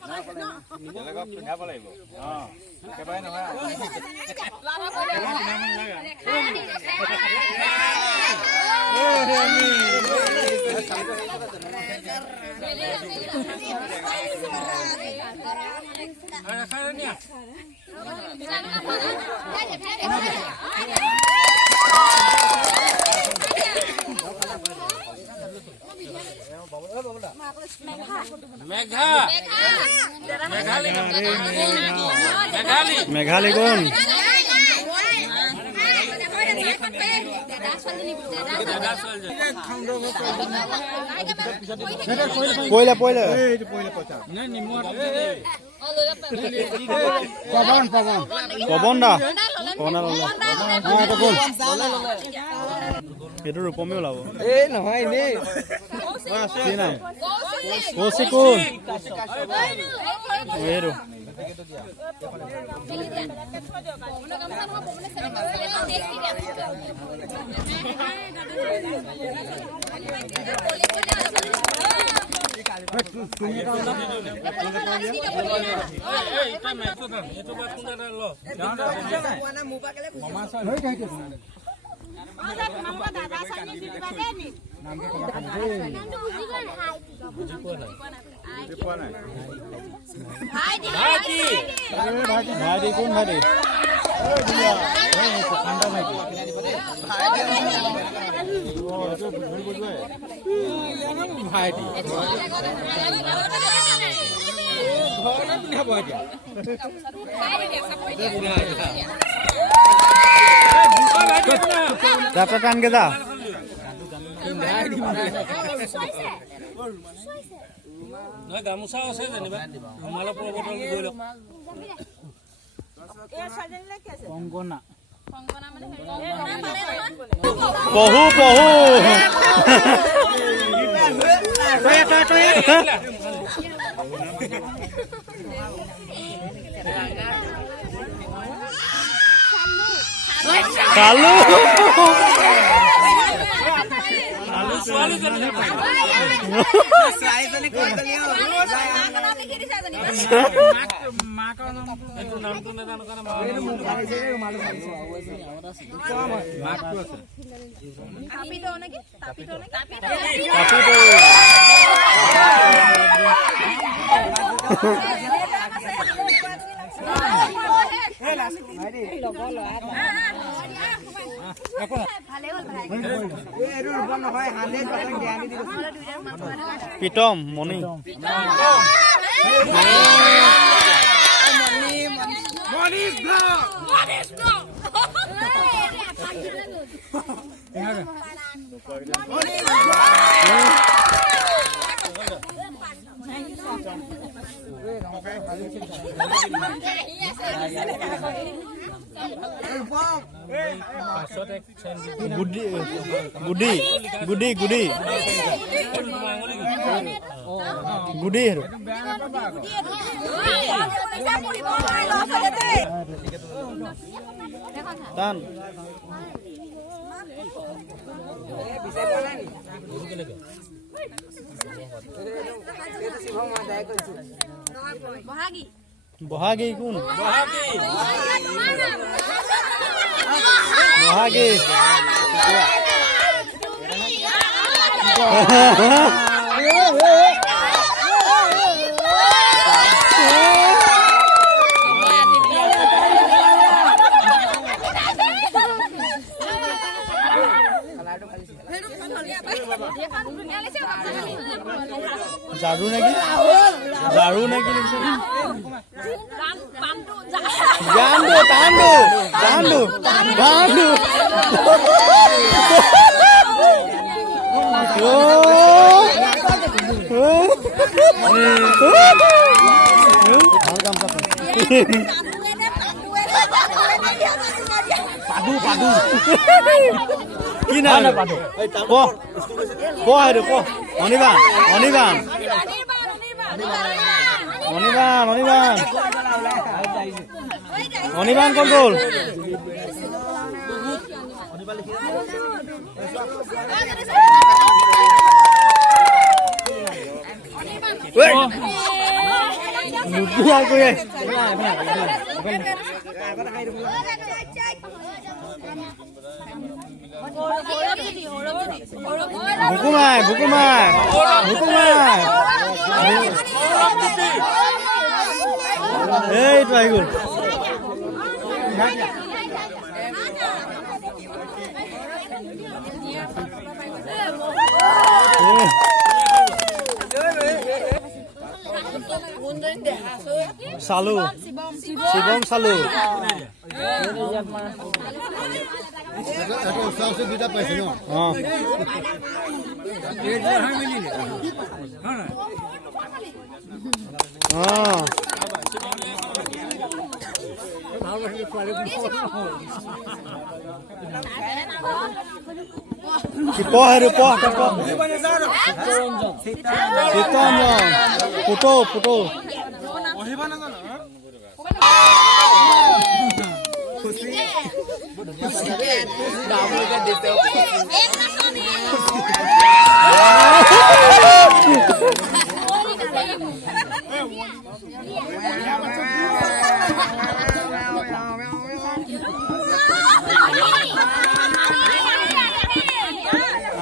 বেলেগক পিন্ধাব লাগিব একেবাৰে নহয় মেঘালী কোন পইলে পইলে পবন পবন পবন দা পবন এটা কোন সেইটো ৰূপমে ওলাব এই নহয় নে কি নাম কৌশিক কোন এইটো ভাইটি কোন ভাইটি ভাইটি যাত্রা টানকে যা গামোচা আছে যেনিবা মালা পৰ্বতৰ গৈ লওক কংগনা পহু পহু কালু পিতম মণি গুডি গুডি গুডি গুডি গুডি টান বহাগী কোন বহাগী জাৰু নেকি জাৰু নেকি জানু তানু জানু জানু পাদু পাদু কি না পাদু ক ক আইরো ক অনিবান অনিবান অনিবান অনিবান অনিবান কন্ট্রোল লুটি আর কই বুকুমাই বুকুমাই বুকুমাই এই তো আই গল Salu, Sibom Salu. Sipo hari po, sipo. Sitom, puto, puto.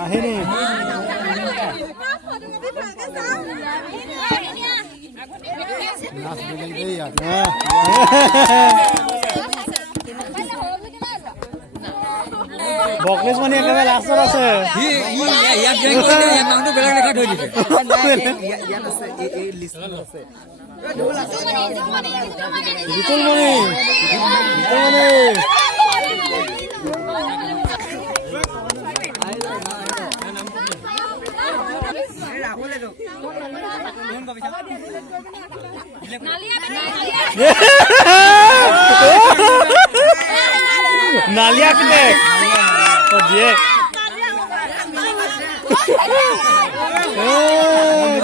Ini. বকলেছ মানে একেবাৰে লাষ্টত আছে ইয়াত জয়েন কৰিলে ইয়াত নামটো বেলেগ লেখা থৈ দিছে ইয়াত আছে এই লিষ্টত আছে জিতুল মণি নালিয়া কে তো দিয়ে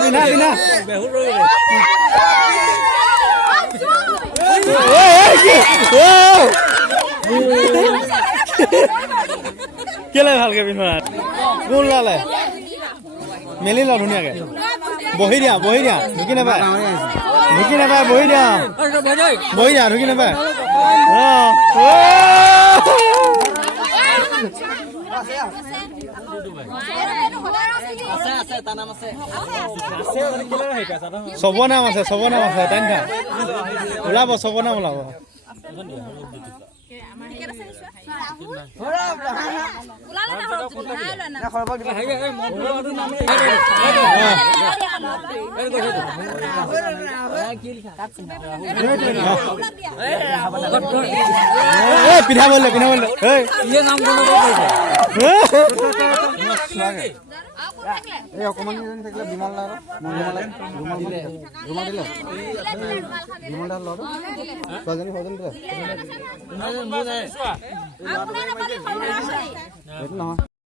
বিনা বিনা বহুত রয়ে কেলে ভালকে বিনা কোন লালে মেলি ল ধুনিয়াকে বহি দিয়া ঢুকি নাপায় বহি দিয়া ঢুকি নাপায় চব নাম আছে টাইম ওলাব চব নাম ওলাব পিঠা বললে এই অকমান থাকিলে বিমল ৰুমাল দিলে বিমলদাৰ ল'ব ছোৱালীজনী দিলে নহয়